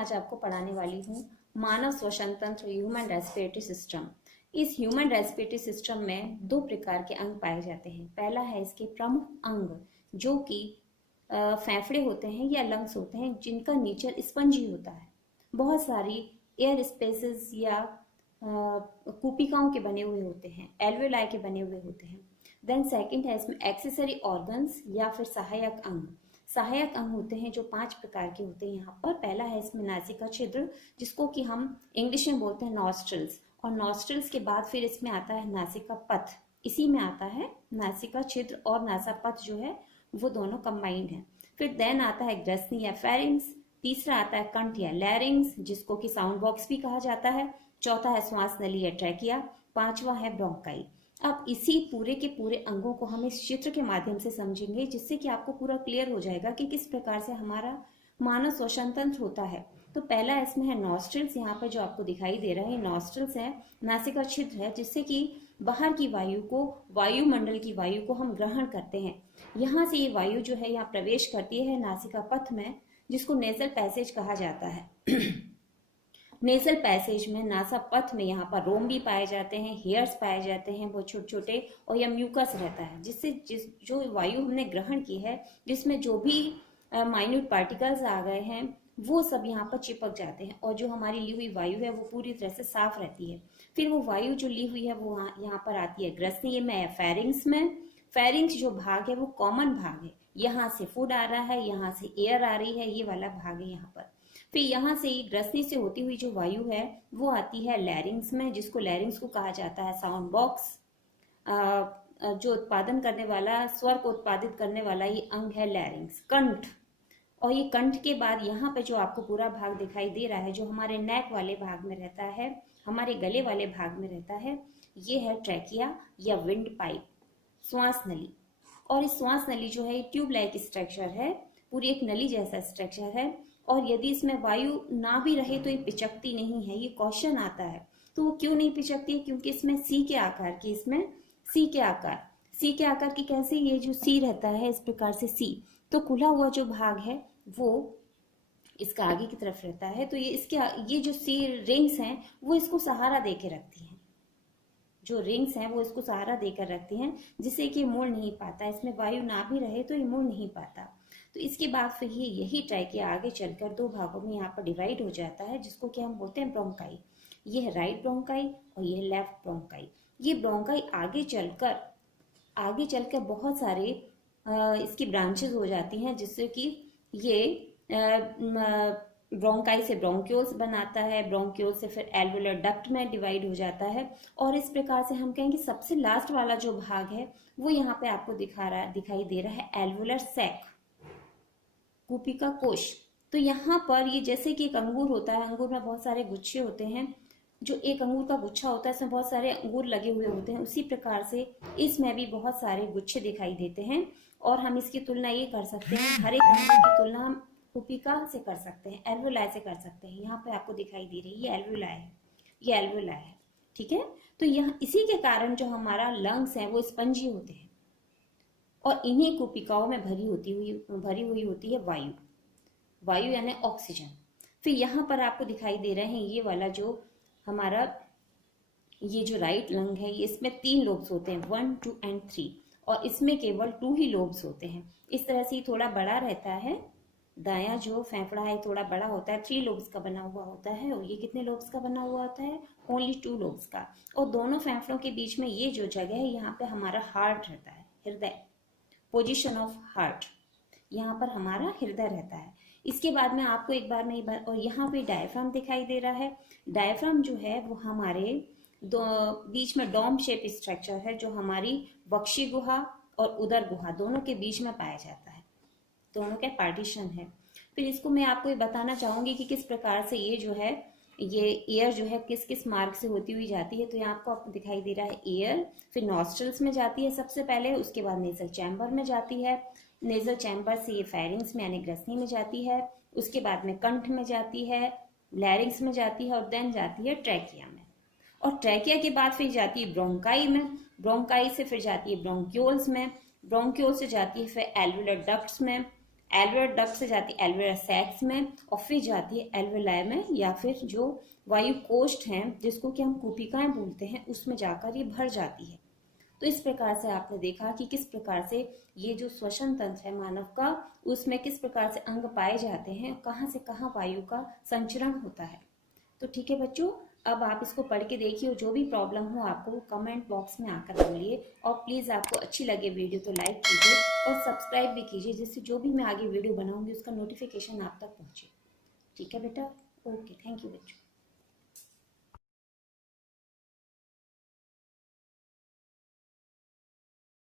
आज आपको पढ़ाने वाली हूँ मानव श्वसन तंत्र, ह्यूमन रेस्पिरेटरी सिस्टम। इस ह्यूमन रेस्पिरेटरी सिस्टम में दो प्रकार के अंग पाए जाते हैं। पहला है इसके प्रमुख अंग जो कि फेफड़े होते हैं या लंग्स होते हैं, जिनका नेचर स्पंजी होता है। बहुत सारी एयर स्पेसेस या कूपिकाओं के बने हुए होते हैं, एल्वेलाई के बने हुए होते हैं। देन सेकंड है इसमें एक्सेसरी ऑर्गन्स या फिर सहायक अंग। सहायक अंग होते हैं जो 5 प्रकार के होते हैं यहाँ पर। पहला है इसमें नासिका छिद्र, जिसको कि हम इंग्लिश में बोलते हैं नॉस्ट्रल्स, और नॉस्ट्रल्स के बाद फिर इसमें आता है नासिका पथ। इसी में आता है नासिका छिद्र और नासापथ जो है वो दोनों कंबाइंड है। फिर देन आता है ग्रसनी या फेरिंग्स। तीसरा आता है कंठ या लैरिंग्स, जिसको कि साउंड बॉक्स भी कहा जाता है। चौथा है श्वास नली या ट्रैकिया। पांचवा है ब्रोंकाई। अब इसी पूरे के पूरे अंगों को हम इस चित्र के माध्यम से समझेंगे, जिससे कि आपको पूरा क्लियर हो जाएगा कि किस प्रकार से हमारा मानव श्वसन तंत्र होता है। तो पहला इसमें है नॉस्ट्रल्स। यहाँ पर जो आपको दिखाई दे रहा है नॉस्ट्रल्स है, नासिका छिद्र है, जिससे कि बाहर की वायु को, वायुमंडल की वायु को हम ग्रहण करते हैं। यहाँ से ये वायु जो है यहाँ प्रवेश करती है नासिका पथ में, जिसको नेजल पैसेज कहा जाता है। नेजल पैसेज में, नासा पथ में यहाँ पर रोम भी पाए जाते हैं, हेयर्स पाए जाते हैं बहुत छोटे छोटे, और यह म्यूकस रहता है, जिससे जो वायु हमने ग्रहण की है, जिसमें जो भी माइन्यूट पार्टिकल्स आ गए हैं वो सब यहाँ पर चिपक जाते हैं, और जो हमारी ली हुई वायु है वो पूरी तरह से साफ रहती है। फिर वो वायु जो ली हुई है वो यहाँ पर आती है ग्रसनी में या फेरिंग्स में। फेरिंग्स जो भाग है वो कॉमन भाग है, यहाँ से फूड आ रहा है, यहाँ से एयर आ रही है, ये वाला भाग है यहाँ पर। फिर यहाँ से ग्रसनी से होती हुई जो वायु है वो आती है लैरिंग्स में, जिसको लैरिंग्स को कहा जाता है साउंड बॉक्स। जो उत्पादन करने वाला, स्वर को उत्पादित करने वाला ये अंग है लैरिंग्स, कंठ। और ये कंठ के बाद यहाँ पे जो आपको पूरा भाग दिखाई दे रहा है, जो हमारे नेक वाले भाग में रहता है, हमारे गले वाले भाग में रहता है, ये है ट्रैकिया या विंड पाइप, श्वास नली। और इस श्वास नली जो है ट्यूब लाइक स्ट्रक्चर है, पूरी एक नली जैसा स्ट्रक्चर है। और यदि इसमें वायु ना भी रहे तो ये पिचकती नहीं है। ये क्वेश्चन आता है, तो वो क्यों नहीं पिचकती है? क्योंकि इसमें सी के आकार की, इसमें सी के आकार की कैसे, ये जो सी रहता है इस प्रकार से सी, तो खुला हुआ जो भाग है वो इसका आगे की तरफ रहता है। तो ये जो सी रिंग्स हैं वो इसको सहारा दे के रखती हैं, जो रिंग्स हैं वो इसको सहारा देकर रखती हैं, जिससे कि मुड़ नहीं पाता। इसमें वायु ना भी रहे तो ये मुड़ नहीं पाता। तो इसके बाद फिर यही ट्रैकिया आगे चलकर 2 भागों में यहाँ पर डिवाइड हो जाता है, जिसको कि हम बोलते हैं ब्रोंकाई। ये है राइट ब्रोंकाई और ये है लेफ्ट ब्रोंकाई। ये ब्रोंकाई आगे चलकर बहुत सारे इसकी ब्रांचेस हो जाती हैं, जिससे कि ये ब्रोंकाई से ब्रोंक्यूल्स बनाता है, ब्रोंक्यूल से फिर एल्वुलर डक्ट में डिवाइड हो जाता है। और इस प्रकार से हम कहेंगे सबसे लास्ट वाला जो भाग है वो यहाँ पे आपको दिखाई दे रहा है एल्वुलर सैक, कूपिका कोश। तो यहाँ पर ये जैसे कि एक अंगूर होता है, अंगूर में बहुत सारे गुच्छे होते हैं, जो एक अंगूर का गुच्छा होता है इसमें बहुत सारे अंगूर लगे हुए होते हैं, उसी प्रकार से इसमें भी बहुत सारे गुच्छे दिखाई देते हैं। और हम इसकी तुलना ये कर सकते हैं, हर एक अंगूर की तुलना हम कूपिका से कर सकते हैं, एल्वुलाई से कर सकते हैं। यहाँ पे आपको दिखाई दे रही है ये एल्वुलाई है, ठीक है। तो यह इसी के कारण जो हमारा लंग्स है वो स्पंजी होते हैं, और इन्हीं कूपिकाओं में भरी हुई होती है वायु यानी ऑक्सीजन। फिर यहाँ पर आपको दिखाई दे रहे हैं ये वाला जो हमारा ये जो राइट लंग है, ये इसमें 3 लोब्स होते हैं, 1, 2 एंड 3, और इसमें केवल 2 ही लोब्स होते हैं। इस तरह से थोड़ा बड़ा रहता है, दायां जो फेफड़ा है थोड़ा बड़ा होता है, 3 लोब्स का बना हुआ होता है। और ये कितने लोब्स का बना हुआ होता है? ओनली 2 लोब्स का। और दोनों फेफड़ों के बीच में ये जो जगह है, यहाँ पे हमारा हार्ट रहता है, हृदय, पोजीशन ऑफ हार्ट, यहाँ पर हमारा हृदय रहता है। इसके बाद में आपको एक बार नहीं और यहाँ पे डायफ्राम दिखाई दे रहा है। डायफ्राम जो है वो हमारे बीच में डोम शेप स्ट्रक्चर है, जो हमारी वक्षी गुहा और उदर गुहा दोनों के बीच में पाया जाता है, दोनों के पार्टीशन है। फिर इसको मैं आपको ये बताना चाहूंगी कि किस प्रकार से ये जो है, ये एयर जो है किस किस मार्ग से होती हुई जाती है। तो यहाँ आपको दिखाई दे रहा है एयर, फिर नॉस्ट्रल्स में जाती है सबसे पहले, उसके बाद नेजल चैम्बर में जाती है, नेजल चैम्बर से ये फेरिंग्स में यानी ग्रसनी में जाती है, उसके बाद में कंठ में जाती है, लैरिंग्स में जाती है, और देन जाती है ट्रैकिया में। और ट्रैकिया के बाद फिर जाती है ब्रोंकाई में, ब्रोंकाई से फिर जाती है ब्रोंक्यूल्स में, ब्रोंक्यूल से जाती है फिर एल्वुलर डक्ट्स में, एल्वेयर डक्ट से जाती है एल्वेयर सैक्स में और फिर जाती है एल्वेलाई में, या फिर जो वायु कोष्ठ है जिसको कि हम कूपिकाएं बोलते हैं उसमें जाकर ये भर जाती है। तो इस प्रकार से आपने देखा कि किस प्रकार से ये जो श्वसन तंत्र है मानव का, उसमें किस प्रकार से अंग पाए जाते हैं, कहाँ से कहाँ वायु का संचरण होता है। तो ठीक है बच्चों, अब आप इसको पढ़ के देखिए और जो भी प्रॉब्लम हो आपको कमेंट बॉक्स में आकर बोलिए। और प्लीज़ आपको अच्छी लगे वीडियो तो लाइक कीजिए और सब्सक्राइब भी कीजिए, जिससे जो भी मैं आगे वीडियो बनाऊंगी उसका नोटिफिकेशन आप तक पहुंचे। ठीक है बेटा, ओके, थैंक यू बच्चों।